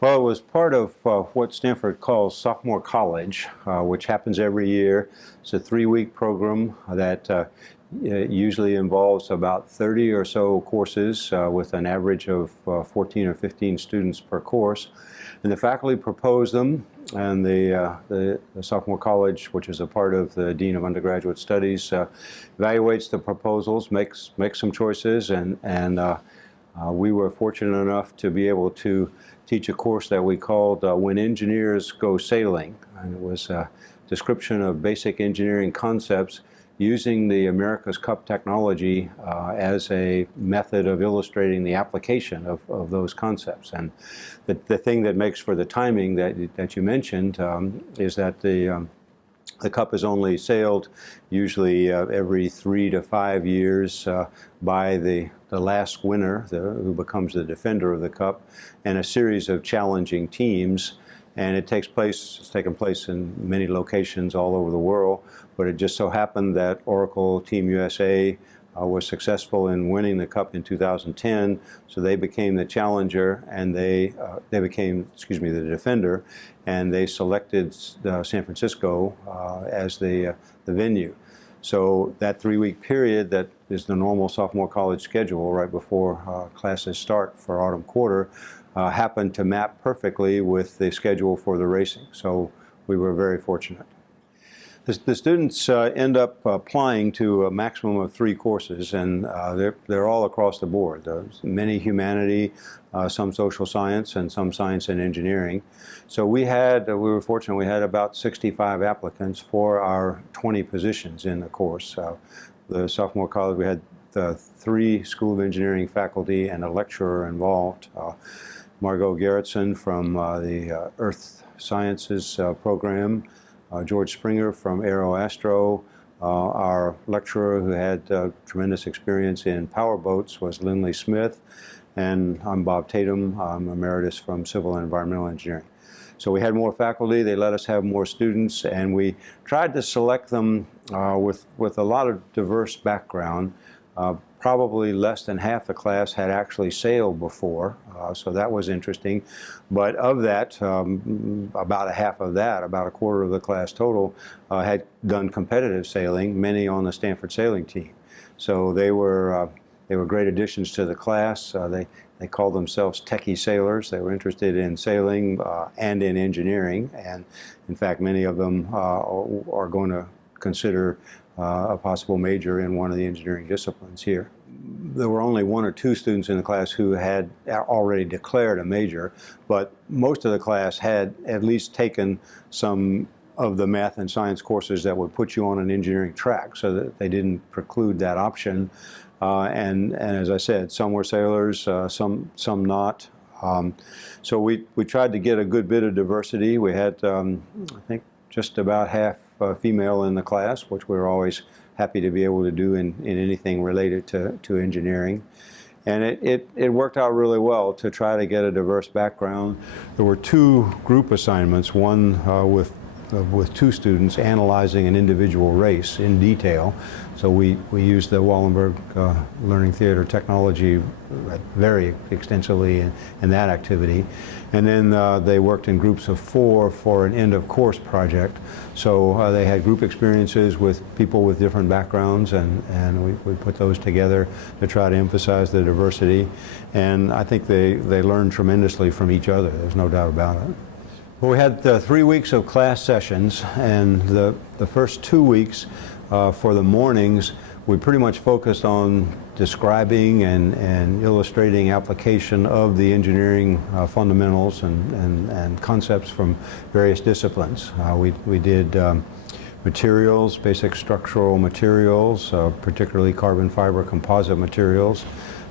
Well, it was part of what Stanford calls sophomore college, which happens every year. It's a 3-week program that usually involves about 30 or so courses with an average of 14 or 15 students per course. And the faculty propose them, and the sophomore college, which is a part of the Dean of Undergraduate Studies, evaluates the proposals, makes some choices, and we were fortunate enough to be able to teach a course that we called When Engineers Go Sailing. And it was a description of basic engineering concepts using the America's Cup technology as a method of illustrating the application of those concepts. And the thing that makes for the timing that you mentioned is that the Cup is only sailed usually every 3 to 5 years by the last winner, who becomes the defender of the Cup, and a series of challenging teams. And it's taken place in many locations all over the world, but it just so happened that Oracle Team USA was successful in winning the Cup in 2010, so they became the challenger, and they became, the defender, and they selected San Francisco as the venue. So that 3-week period that is the normal sophomore college schedule right before classes start for autumn quarter happened to map perfectly with the schedule for the racing. So we were very fortunate. The students end up applying to a maximum of 3 courses, and they're all across the board. There's many humanity, some social science, and some science and engineering. So we were fortunate, we had about 65 applicants for our 20 positions in the course. The sophomore college, we had 3 School of Engineering faculty and a lecturer involved. Margot Gerritsen from the Earth Sciences program, George Springer from AeroAstro. Our lecturer who had tremendous experience in power boats was Lindley Smith, and I'm Bob Tatum. I'm emeritus from Civil and Environmental Engineering. So we had more faculty, they let us have more students, and we tried to select them with a lot of diverse background. Probably less than half the class had actually sailed before, so that was interesting. But of that, about a half of that, about a quarter of the class total, had done competitive sailing, many on the Stanford sailing team. So they were great additions to the class. They called themselves techie sailors. They were interested in sailing and in engineering, and in fact many of them are going to consider a possible major in one of the engineering disciplines here. There were only 1 or 2 students in the class who had already declared a major, but most of the class had at least taken some of the math and science courses that would put you on an engineering track, so that they didn't preclude that option. And as I said, some were sailors, some not. So we tried to get a good bit of diversity. We had, I think, just about half female in the class, which we were always happy to be able to do in anything related to engineering. And it worked out really well to try to get a diverse background. There were 2 group assignments, one with 2 students analyzing an individual race in detail. So we used the Wallenberg Learning Theater technology very extensively in that activity. And then they worked in groups of 4 for an end-of-course project. So they had group experiences with people with different backgrounds, and we put those together to try to emphasize the diversity. And I think they learned tremendously from each other, there's no doubt about it. Well, we had 3 weeks of class sessions, and the first 2 weeks for the mornings, we pretty much focused on describing and illustrating application of the engineering fundamentals and concepts from various disciplines. We did materials, basic structural materials, particularly carbon fiber composite materials,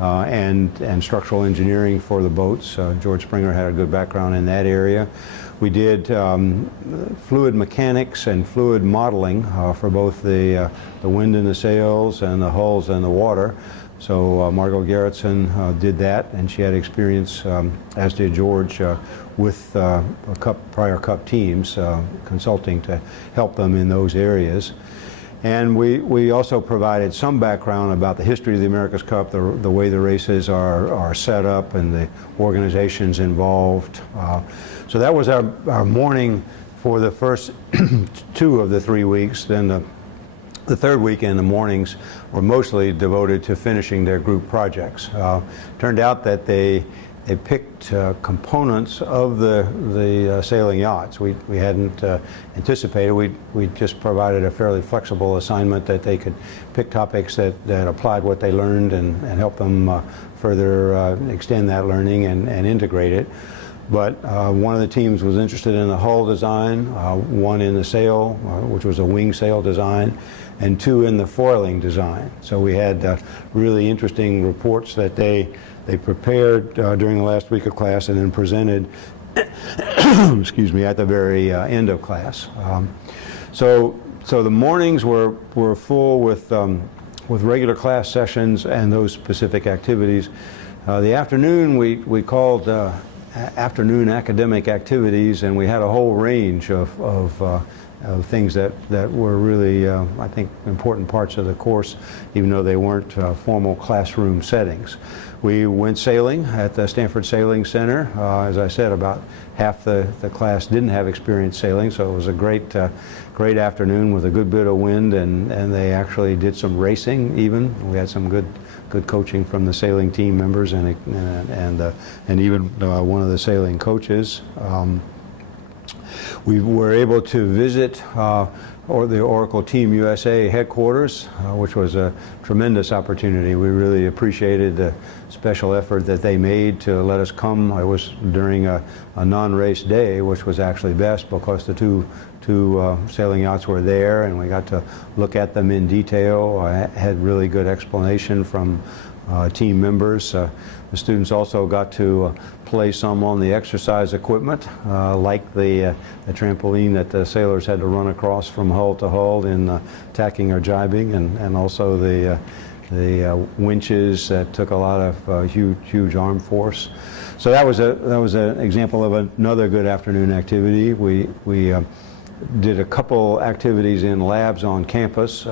and structural engineering for the boats. George Springer had a good background in that area. We did fluid mechanics and fluid modeling for both the wind in the sails and the hulls and the water. So Margot Gerritsen did that, and she had experience, as did George, with prior Cup teams, consulting to help them in those areas. And we also provided some background about the history of the America's Cup, the way the races are set up and the organizations involved. So that was our morning for the first 2 of the 3 weeks. Then the third weekend, the mornings were mostly devoted to finishing their group projects. Turned out that they picked components of the sailing yachts. We hadn't anticipated. We just provided a fairly flexible assignment that they could pick topics that applied what they learned and help them further extend that learning and integrate it. But one of the teams was interested in the hull design, one in the sail, which was a wing sail design, and 2 in the foiling design. So we had really interesting reports that they prepared during the last week of class and then presented excuse me, at the very end of class. So the mornings were full with regular class sessions and those specific activities. The afternoon we called afternoon academic activities, and we had a whole range of things that were really, I think, important parts of the course, even though they weren't formal classroom settings. We went sailing at the Stanford Sailing Center. As I said, about half the class didn't have experience sailing, so it was a great afternoon with a good bit of wind, and they actually did some racing even. We had some good coaching from the sailing team members and even one of the sailing coaches. We were able to visit the Oracle Team USA headquarters, which was a tremendous opportunity. We really appreciated the special effort that they made to let us come. It was during a non-race day, which was actually best because the two sailing yachts were there, and we got to look at them in detail. I had really good explanation from team members. The students also got to play some on the exercise equipment, like the trampoline that the sailors had to run across from hull to hull in tacking or jibing, and also the winches that took a lot of huge arm force. So that was an example of another good afternoon activity. We did a couple activities in labs on campus,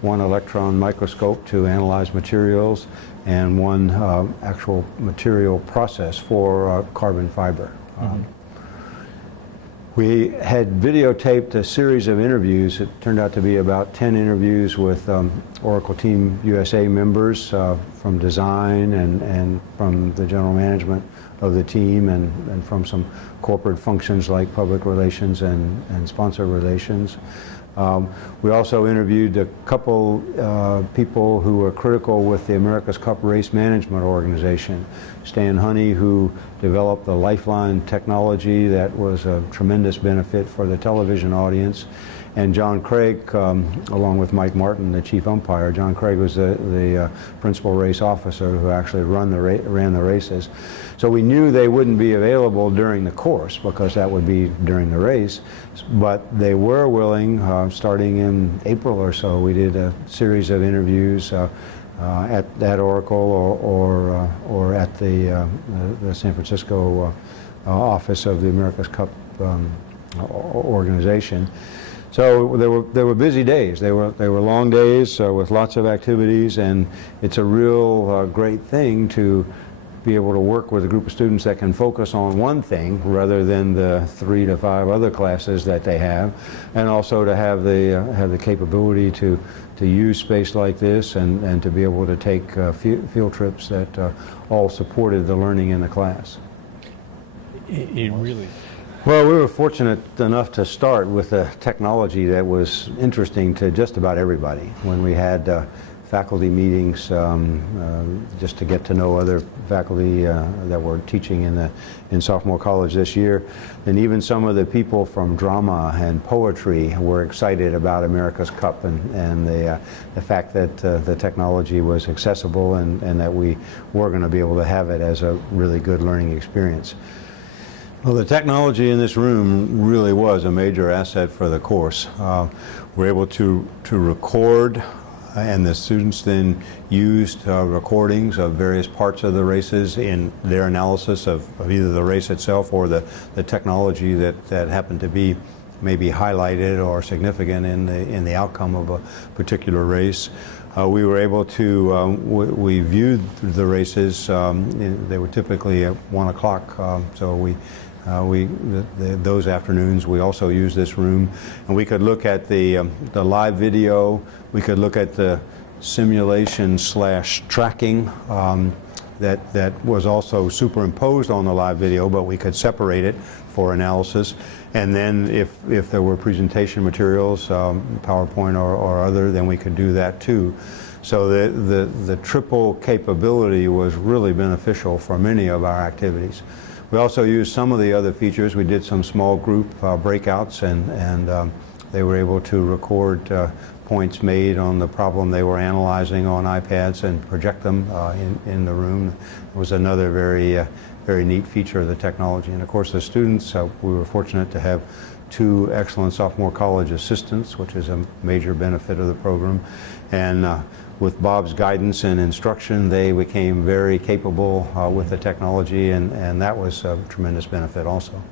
one electron microscope to analyze materials, and one actual material process for carbon fiber. Mm-hmm. We had videotaped a series of interviews. It turned out to be about 10 interviews with Oracle Team USA members from design and from the general management of the team and from some corporate functions like public relations and sponsor relations. We also interviewed a couple people who were critical with the America's Cup Race Management Organization. Stan Honey, who developed the Lifeline technology that was a tremendous benefit for the television audience, and John Craig, along with Mike Martin, the chief umpire. John Craig was the principal race officer who actually ran the races. So we knew they wouldn't be available during the course because that would be during the race, but they were willing, starting in April or so, we did a series of interviews at Oracle or at the San Francisco office of the America's Cup organization. So there were busy days. They were long days with lots of activities, and it's a real great thing to be able to work with a group of students that can focus on one thing rather than the 3 to 5 other classes that they have, and also to have the capability to use space like this and to be able to take field trips that all supported the learning in the class. It really. Well, we were fortunate enough to start with a technology that was interesting to just about everybody. When we had faculty meetings just to get to know other faculty that were teaching in sophomore college this year, and even some of the people from drama and poetry were excited about America's Cup and the fact that the technology was accessible and that we were going to be able to have it as a really good learning experience. Well, the technology in this room really was a major asset for the course. We're able to record, and the students then used recordings of various parts of the races in their analysis of either the race itself or the technology that happened to be maybe highlighted or significant in the outcome of a particular race. We were able to, we viewed the races, they were typically at 1 o'clock, so those afternoons we also used this room, and we could look at the live video, we could look at the simulation / tracking that was also superimposed on the live video, but we could separate it for analysis. And then if there were presentation materials, PowerPoint or other, then we could do that too. So the triple capability was really beneficial for many of our activities. We also used some of the other features. We did some small group breakouts, and they were able to record points made on the problem they were analyzing on iPads and project them in the room. It was another very neat feature of the technology. And of course the students, we were fortunate to have 2 excellent sophomore college assistants, which is a major benefit of the program. And with Bob's guidance and instruction, they became very capable with the technology, and that was a tremendous benefit also.